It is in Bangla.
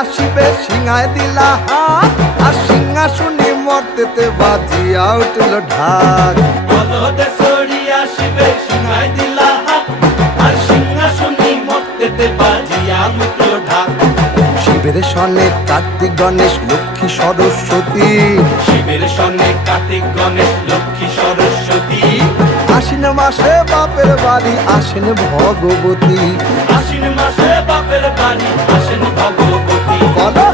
আসিবে সিংহায় দিলা হাত, আর সিংহাসনে মর্তেতে বাজিয়া উঠল ঢাক। বলদে সরি আসিবে সিংহায় দিলা হাত, আর সিংহাসনে মর্তেতে বাজিয়া উঠল ঢাক। শিবের সনে কার্তিক গণেশ লক্ষ্মী সরস্বতী, শিবের সনে কার্তিক গণেশ লক্ষ্মী সরস্বতী। আশ্বিন মাসে বাপের বাড়ি আসেন ভগবতী। আশ্বিন মাসে বাপের বাড়ি আসেন ভগবতী। বলো